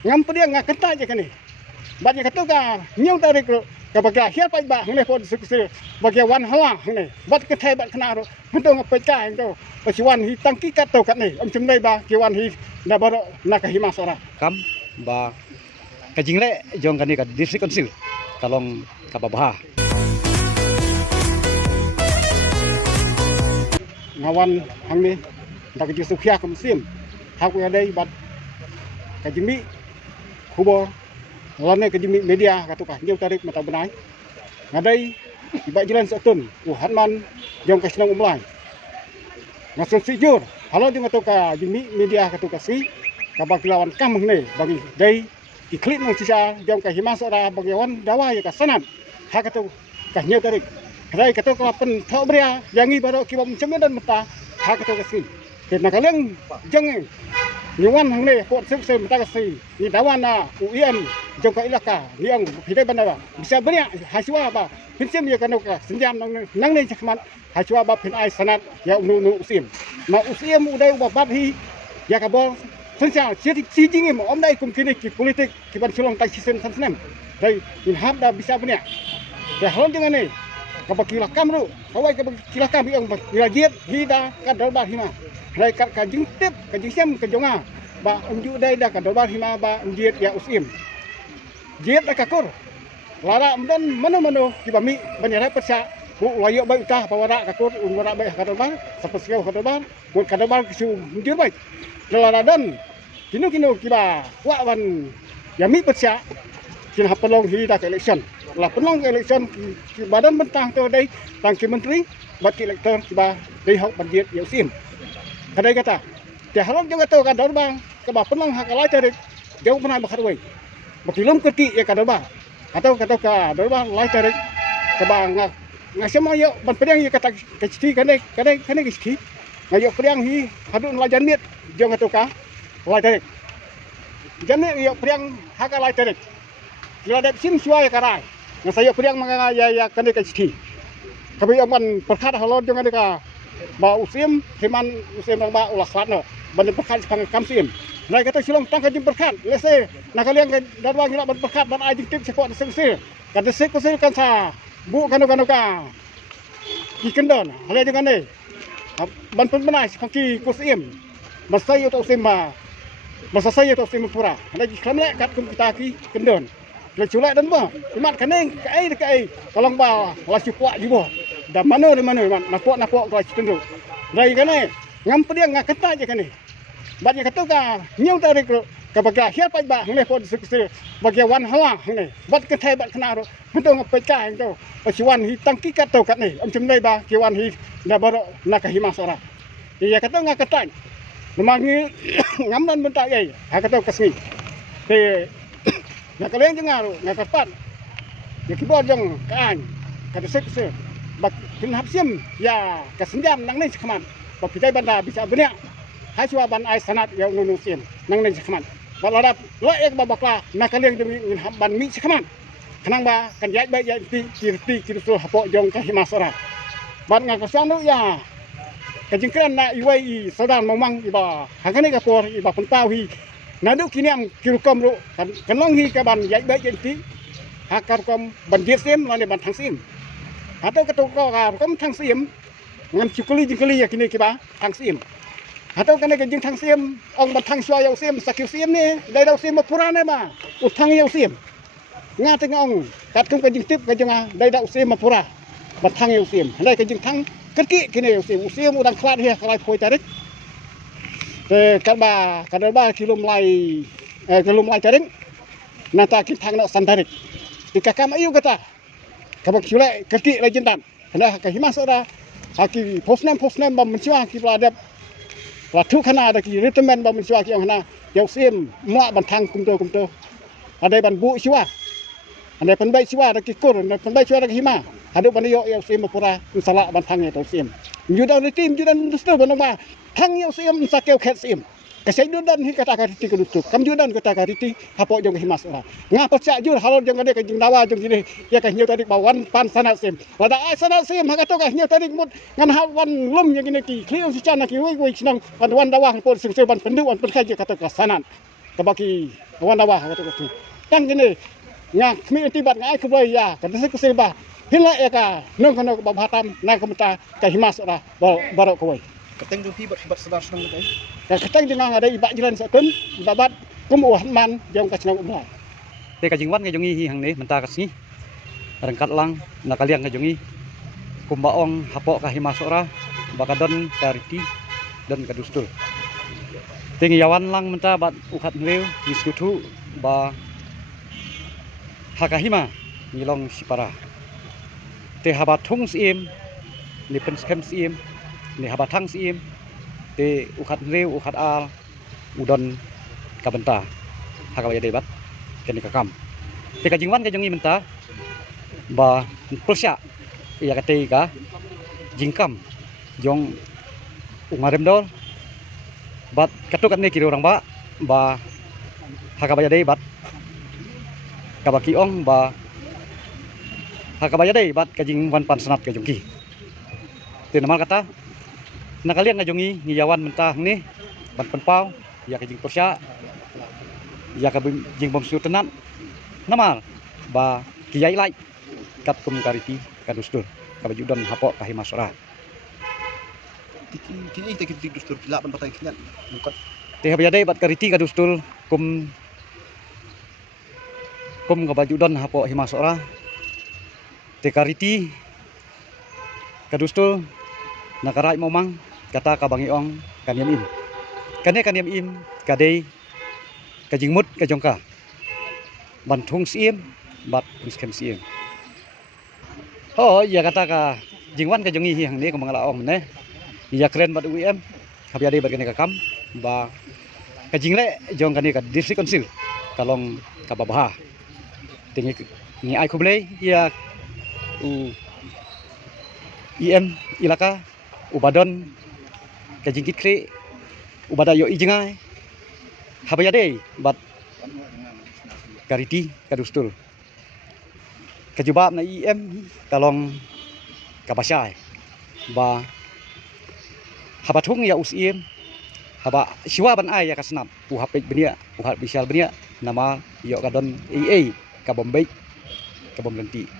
ngam pedia ngakenta je kani batnya katu ka nyung tarik ka baga hial pai ba hne pon sukse baga wan hawa hne bat ke thai bat khna ro hntong pe ka ento pasiwan hi tangki kat to kat ni chumnai ba kiwan hi na baro na ka hima sora kam ba ka jingle jong kani ka district council kalong ka babah ngawan hang ni dak ji sukhia kum sim hak ya dai bat ka jimi khubo lane ke jimi media katu ka nyau tarik mata benai ngadai iba jalan satun hatman jong ka senang umlai ngasun sijur halo jong katu ka jimi media katu ka si ka bagilawan kam ne bagi dai iklit nang sisa jong ka himas ora bagiwan dawa ya ka sanan ha katu ka nyau tarik dai katu ka pen thau bria yangi baro ki bom cem dan mata ha katu ka si na kaleng jong nyuan hang ne pot suk sem ta kasi ni dawana UIM jong ka ilaka niang hidai bandara bisa banyak haswa ba pinsem ya kanu ka senjam nang ne chakman haswa ba pin ai sanat ya nu usim ma usim udai ba bat hi ya ka bol sensa si jing mo om dai kum kini ki politik ki ban sulong tai sisen sanem dai in hab da bisa banyak ya hon dengan ne ka bakila kamru kawai ka bakila kam yang rajiat hida ka dalbar hima dai ka jing tip ka jing sem ka jonga ba unju dai da ka dalbar hima ba unjiet ya usim jiet da ka kur lara amdan mano ki bami banyara persa bu layo ba utah pawara ka kur unwara ba ka dalbar sapesio ka dalbar bu ka dalbar kisu unjur bai lara dan kinu ki ba wa wan ya mi persa kin hapelong hida ka election lah penong election ki badan bentang tu dai tangki menteri bat ki elektor ki ba dai hok banjir ya usim kadai kata dia halom juga tu ka dalbar ka ba penong hakalai tarik jauh pernah bakharwai bakilum keti ya ka dalbar atau ka dalbar lai tarik ka ba ngasema yo ban pedang ya kata keciti kadai keciti ngayo pedang hi hadun lajan mit jong tu ka lai tarik janne yo pedang hakalai tarik kila dep sim suai karai nga sayo pedang mga ya kadai keciti kabi aman perkhat halon jong ka ba usim himan usim ba ulah slatno ban perkhat pang kamsim nai kata silong tang kajim perkhat lese nakaliang darwa ngila ban perkhat ban ajing tip sepot sengse kada sek kusir kan sa bu kanu ka ikendon hale dengan ne ban penbenai pangki kusim masayo to usim ba masayo to usim pura hale khamle kat kum kita ki kendon le culek dan ba imat kaneng kai tolong ba la cupua jibo da mana man napok ka citendro dai kane ngam pedia ngakata je kane batnya katu ka nyau tarik ka baga hial pai ba hne pon sukse baga wan hawa hne bat ke thai bat khna ro hntong pe ka ento pasiwan hi tangki kat to kat ni chumnai ba kiwan hi na baro na ka hima sora ya katu ngakata memangi ngam dan bentak ai ha katu kasmi te na kaleng jengaro ngakapat ya kibor jong kaan kata sukse bak tin hapsim ya kasenjam nang ni khman bak pitai banda bisa banyak haswa ban ai sanat ya nunusin nang ni khman baladap lo ek babakla na kaleng demi ban mi khman kanang ba kan jai ba jai ti kirusul hapo jong ka himasara ban ngakasanu ya kajingkran na iwai sadan momang iba hangane ka por iba pentau hi nadu kiniam kirukam ru kanong hi ka ban jai ba jai hakar kom ban sim lane ban thangsim atau ketuk ka kom thangsim ngam chukuli jingkuli ya kini kiba thangsim atau kana ke jing thangsim ong ban thang swaya usim sakil sim ni dai dau sim purane ba uthang ya usim nga teng ong kat kum ka jing tip ka jonga dai dau sim pura ban thang ya usim dai ka jing thang ketki kini usim udang klat hi kalai phoi tarik te kalba kadalba kilum lai tarik nata kin thang no santarik dikakam ayu kata kabak chule ketki lai jintan handa ka himas ora aki posnem bam menchua ki ladap la thu khana da ki recommend bam menchua ki hana yau sim mo ban thang kumto adai ban bu siwa andai pan bai siwa da ki kur pan bai siwa da hima hadu ban yo yau sim pura sala ban thang ya to sim judan tim judan dustu ban ma thang yau sim sakeu khet sim kasai judan hi kata kariti kudutuk kam judan kata kariti hapo jong himas ora nga pacha jur halon jong ade ka jing dawa jong kini ya ka nyau tadi bawan pan sanat sim pada ai sanat sim ha ka to ka nyau tadi mut ngan ha wan lum yang kini ki kliu si chana ki woi sinang wan dawa pon sing ban pendu wan pen ka kata ka sanat kabaki wan awah kata tu tang gini ngak mi tibat ngai kubai ya kata se ba hila eka nong kono babatam na komita ka himas ora barok kubai Keteng tu hibat sedar senang tu. ka ketang dinang ada ibak jiran sakun babat kum man jong ka senang umah te ka jingwan ka jongi hi hang ne menta ka sini rangkat lang na kaliang ka jongi kumbaong hapok ka himasora bakadon kariti dan kadustul tingi yawan lang menta bat ukat nleu diskutu ba hakahima ngilong sipara te habatung sim ni penskem sim ni habatang sim te ukat nleu ukat al udon kabenta hakawaya debat kini kakam te kajingwan ka jongi menta ba prosya iya kate ka jingkam jong umarem dol bat katukan ne kiri orang ba hakabaya dei bat kabaki ong ba hakabaya dei bat kajing wan pan sanat ka jongki te namal kata nakalian ngajongi ngiyawan mentah ni ban penpau ya kajing persya ya kajing bom su tenat namal ba kiyai lai kat kum kariti kadustur kabajudon hapok kahimasora Kini kita kita dustur gila ban patang kinyan. Bukan te habaya bat kariti kadustul kum kabajudon hapok himasora te kariti kadustul nakarai momang kata kabangi ong kaniam im kaniam im kadei kajingmut kajongka bantung sim bat miskem sim oh iya kata ka jingwan ka jongi hang ni ko mangala ong ne iya keren bat UIM habia bat kani kakam ba ka jingle jong kani ka district council kalong kababaha tingi ni ai kublei iya u IM ilaka ubadon ka jingkit kre ubada yo ijengai habia bat kariti kadustul kajubab na IM kalong kabasai ba habatung ya usim haba siwa ban ai ya kasnap u hapik benia u hat bisal benia nama yo kadon AA ka bombay ka bomlenti